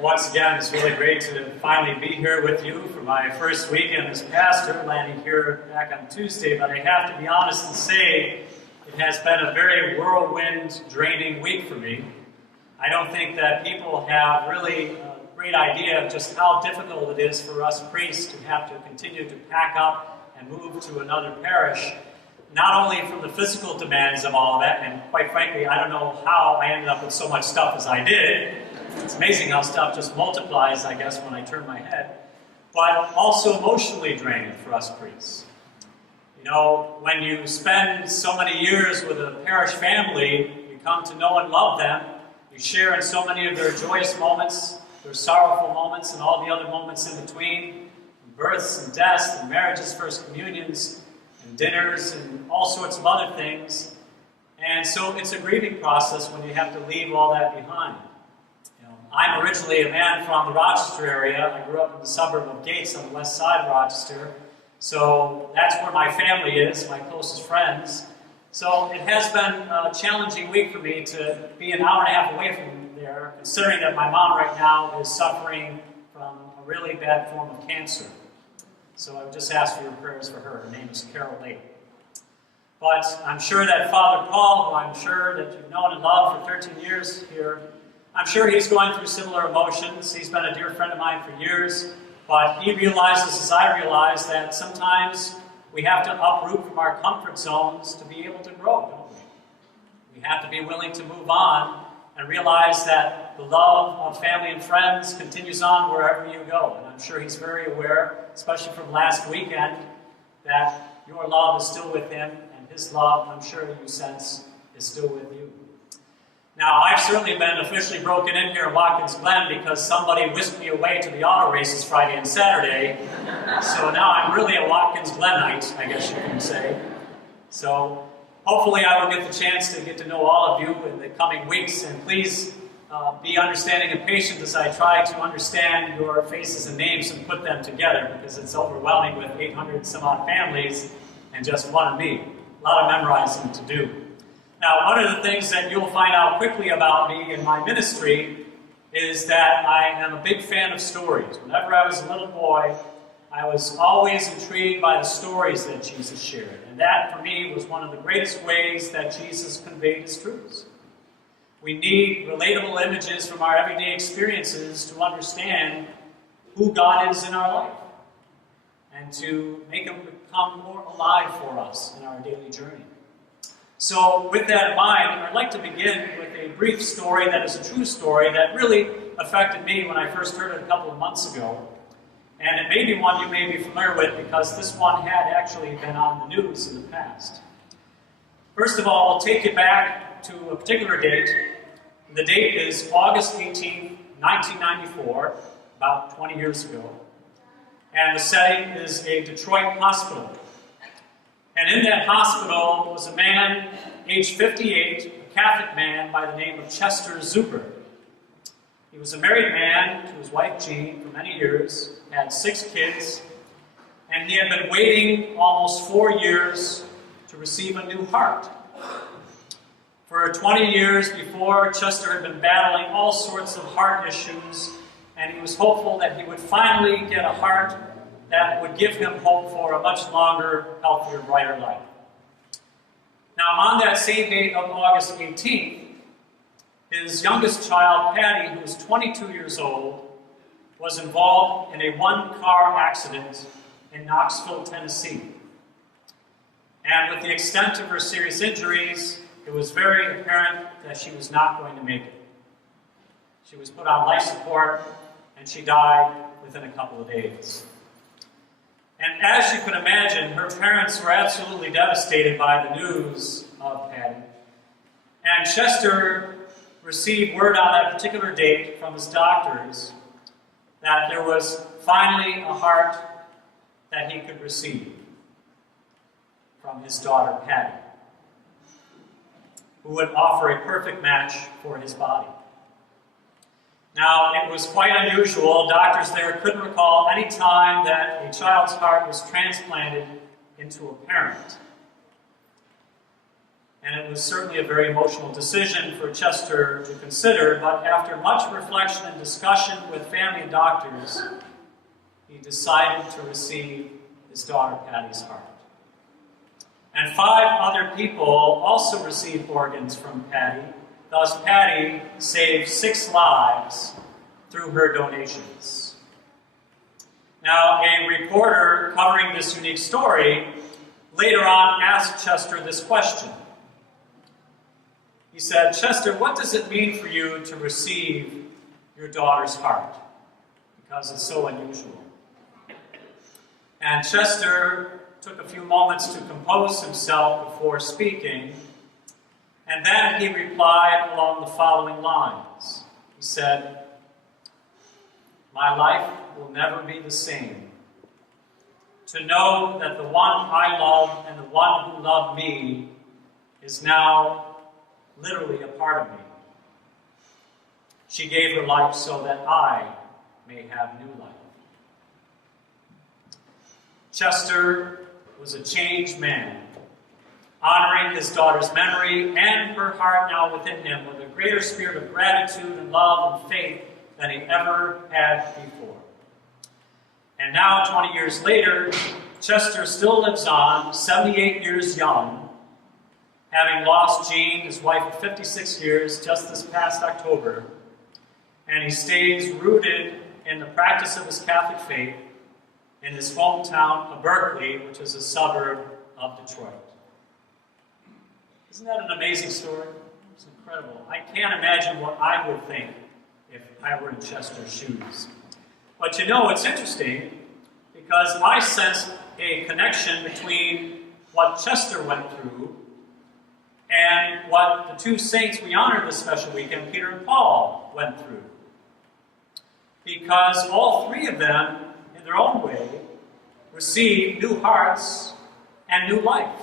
Once again, it's really great to finally be here with you for my first weekend as pastor, landing here back on Tuesday. But I have to be honest and say it has been a very whirlwind, draining week for me. I don't think that people have really a great idea of just how difficult it is for us priests to have to continue to pack up and move to another parish, not only from the physical demands of all of that, and quite frankly, I don't know how I ended up with so much stuff as I did. It's amazing how stuff just multiplies, I guess, when I turn my head, but also emotionally draining for us priests. You know, when you spend so many years with a parish family, you come to know and love them. You share in so many of their joyous moments, their sorrowful moments, and all the other moments in between, and births and deaths and marriages, first communions, and dinners, and all sorts of other things. And so it's a grieving process when you have to leave all that behind. I'm originally a man from the Rochester area. I grew up in the suburb of Gates on the west side of Rochester. So that's where my family is, my closest friends. So it has been a challenging week for me to be an hour and a half away from there, considering that my mom right now is suffering from a really bad form of cancer. So I would just ask for your prayers for her. Her name is Carol Lake. But I'm sure that Father Paul, who I'm sure that you've known and loved for 13 years here, I'm sure he's going through similar emotions. He's been a dear friend of mine for years, but he realizes, as I realize, that sometimes we have to uproot from our comfort zones to be able to grow, don't we? We have to be willing to move on and realize that the love of family and friends continues on wherever you go. And I'm sure he's very aware, especially from last weekend, that your love is still with him, and his love, I'm sure you sense, is still with you. Now, I've certainly been officially broken in here at Watkins Glen because somebody whisked me away to the auto races Friday and Saturday. So now I'm really a Watkins Glenite, I guess you can say. So hopefully I will get the chance to get to know all of you in the coming weeks. And please be understanding and patient as I try to understand your faces and names and put them together, because it's overwhelming with 800 some odd families and just one of me. A lot of memorizing to do. Now, one of the things that you'll find out quickly about me in my ministry is that I am a big fan of stories. Whenever I was a little boy, I was always intrigued by the stories that Jesus shared. And that, for me, was one of the greatest ways that Jesus conveyed his truths. We need relatable images from our everyday experiences to understand who God is in our life and to make him become more alive for us in our daily journey. So with that in mind, I'd like to begin with a brief story that is a true story that really affected me when I first heard it a couple of months ago. And it may be one you may be familiar with because this one had actually been on the news in the past. First of all, I'll take you back to a particular date. The date is August 18, 1994, about 20 years ago. And the setting is a Detroit hospital. And in that hospital was a man, age 58, a Catholic man by the name of Chester Zuber. He was a married man to his wife Jean for many years, had 6 kids, and he had been waiting almost 4 years to receive a new heart. For 20 years before, Chester had been battling all sorts of heart issues, and he was hopeful that he would finally get a heart that would give him hope for a much longer, healthier, brighter life. Now, on that same date of August 18th, his youngest child, Patty, who was 22 years old, was involved in a one-car accident in Knoxville, Tennessee. And with the extent of her serious injuries, it was very apparent that she was not going to make it. She was put on life support, and she died within a couple of days. And as you can imagine, her parents were absolutely devastated by the news of Patty. And Chester received word on that particular date from his doctors that there was finally a heart that he could receive from his daughter, Patty, who would offer a perfect match for his body. Now, it was quite unusual. Doctors there couldn't recall any time that a child's heart was transplanted into a parent. And it was certainly a very emotional decision for Chester to consider, but after much reflection and discussion with family and doctors, he decided to receive his daughter Patty's heart. And 5 other people also received organs from Patty. Thus, Patty saved 6 lives through her donations. Now, a reporter covering this unique story later on asked Chester this question. He said, "Chester, what does it mean for you to receive your daughter's heart? Because it's so unusual." And Chester took a few moments to compose himself before speaking, and then he replied along the following lines. He said, "My life will never be the same. To know that the one I love and the one who loved me is now literally a part of me. She gave her life so that I may have new life." Chester was a changed man, honoring his daughter's memory and her heart now within him with a greater spirit of gratitude and love and faith than he ever had before. And now, 20 years later, Chester still lives on, 78 years young, having lost Jean, his wife of 56 years, just this past October, and he stays rooted in the practice of his Catholic faith in his hometown of Berkeley, which is a suburb of Detroit. Isn't that an amazing story? It's incredible. I can't imagine what I would think if I were in Chester's shoes. But you know, it's interesting because I sense a connection between what Chester went through and what the 2 saints we honor this special weekend, Peter and Paul, went through. Because all 3 of them, in their own way, received new hearts and new life.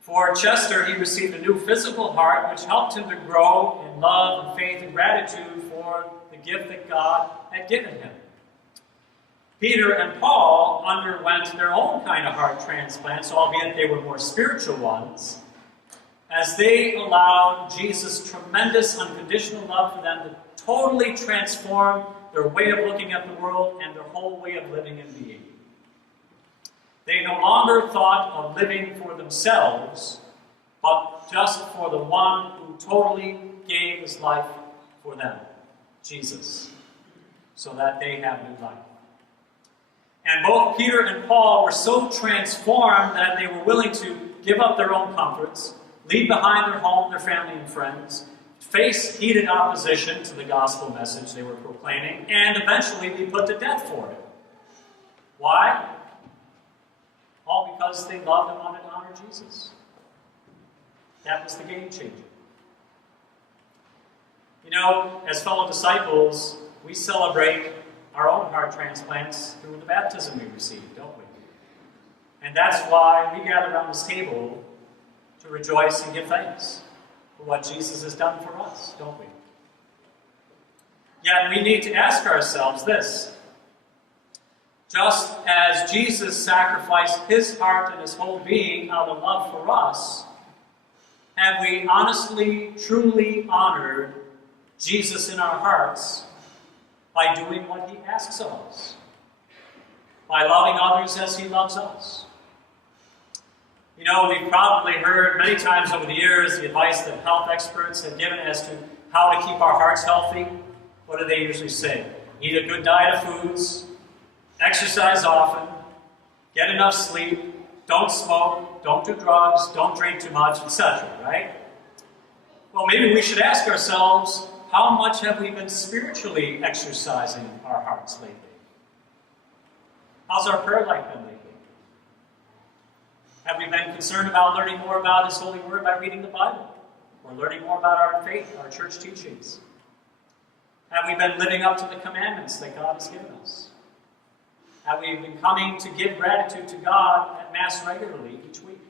For Chester, he received a new physical heart, which helped him to grow in love and faith and gratitude for the gift that God had given him. Peter and Paul underwent their own kind of heart transplants, albeit they were more spiritual ones, as they allowed Jesus' tremendous unconditional love for them to totally transform their way of looking at the world and their whole way of living and being. They no longer thought of living for themselves, but just for the one who totally gave his life for them, Jesus, so that they have new life. And both Peter and Paul were so transformed that they were willing to give up their own comforts, leave behind their home, their family and friends, face heated opposition to the gospel message they were proclaiming, and eventually be put to death for it. Why? All because they loved and wanted to honor Jesus. That was the game changer. You know, as fellow disciples, we celebrate our own heart transplants through the baptism we receive, don't we? And that's why we gather around this table to rejoice and give thanks for what Jesus has done for us, don't we? Yet we need to ask ourselves this. Just as Jesus sacrificed his heart and his whole being out of love for us, have we honestly, truly honored Jesus in our hearts by doing what he asks of us? By loving others as he loves us? You know, we've probably heard many times over the years the advice that health experts have given as to how to keep our hearts healthy. What do they usually say? Eat a good diet of foods, exercise often, get enough sleep, don't smoke, don't do drugs, don't drink too much, etc., right? Well, maybe we should ask ourselves, how much have we been spiritually exercising our hearts lately? How's our prayer life been lately? Have we been concerned about learning more about his holy word by reading the Bible? Or learning more about our faith, our church teachings? Have we been living up to the commandments that God has given us? Have we been coming to give gratitude to God at Mass regularly each week?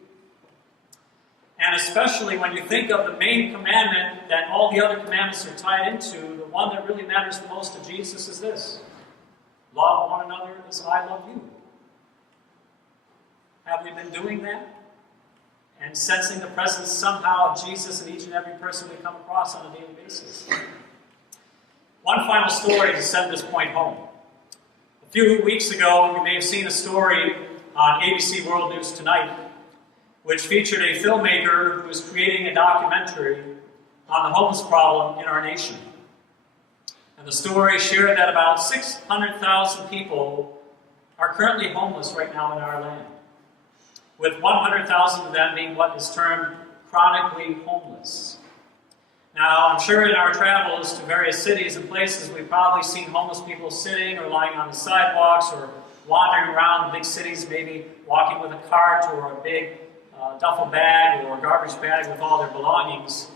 And especially when you think of the main commandment that all the other commandments are tied into, the one that really matters the most to Jesus is this: love one another as I love you. Have we been doing that? and sensing the presence somehow of Jesus in each and every person we come across on a daily basis. One final story to send this point home. A few weeks ago, you may have seen a story on ABC World News Tonight, which featured a filmmaker who was creating a documentary on the homeless problem in our nation. And the story shared that about 600,000 people are currently homeless right now in our land, with 100,000 of them being what is termed chronically homeless. Now, I'm sure in our travels to various cities and places, we've probably seen homeless people sitting or lying on the sidewalks or wandering around the big cities, maybe walking with a cart or a big duffel bag or a garbage bag with all their belongings.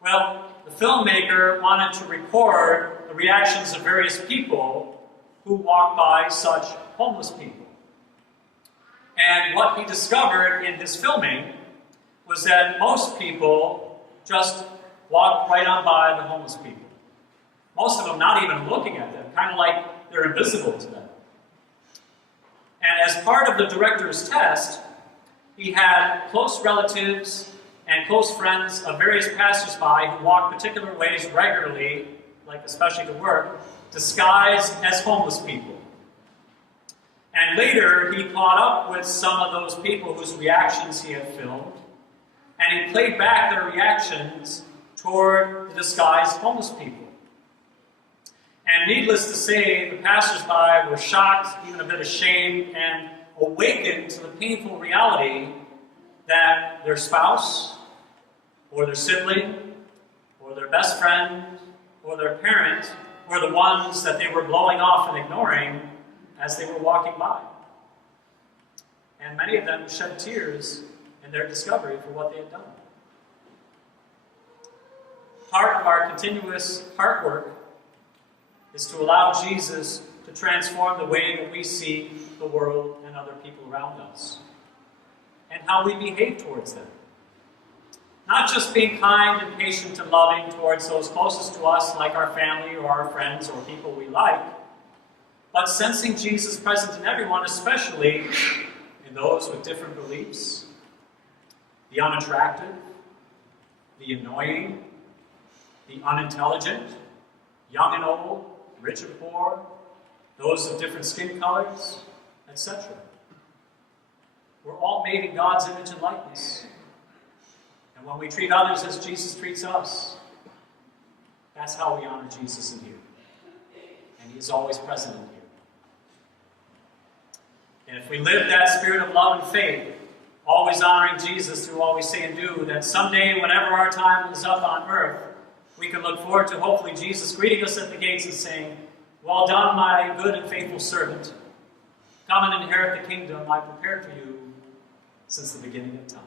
Well, the filmmaker wanted to record the reactions of various people who walk by such homeless people. And what he discovered in his filming was that most people just walk right on by the homeless people. Most of them not even looking at them, kind of like they're invisible to them. And as part of the director's test, he had close relatives and close friends of various passersby who walked particular ways regularly, like especially to work, disguised as homeless people. And later, he caught up with some of those people whose reactions he had filmed, and he played back their reactions toward the disguised homeless people. And needless to say, the passersby were shocked, even a bit ashamed, and awakened to the painful reality that their spouse, or their sibling, or their best friend, or their parent were the ones that they were blowing off and ignoring as they were walking by. And many of them shed tears in their discovery for what they had done. Part of our continuous heart work is to allow Jesus to transform the way that we see the world and other people around us, and how we behave towards them. Not just being kind and patient and loving towards those closest to us, like our family or our friends or people we like, but sensing Jesus present in everyone, especially in those with different beliefs, the unattractive, the annoying, the unintelligent, young and old, rich and poor, those of different skin colors, etc. We're all made in God's image and likeness. And when we treat others as Jesus treats us, that's how we honor Jesus in here. And He is always present in here. And if we live that spirit of love and faith, always honoring Jesus through all we say and do, then someday, whenever our time is up on earth, we can look forward to hopefully Jesus greeting us at the gates and saying, "Well done, my good and faithful servant. Come and inherit the kingdom I prepared for you since the beginning of time."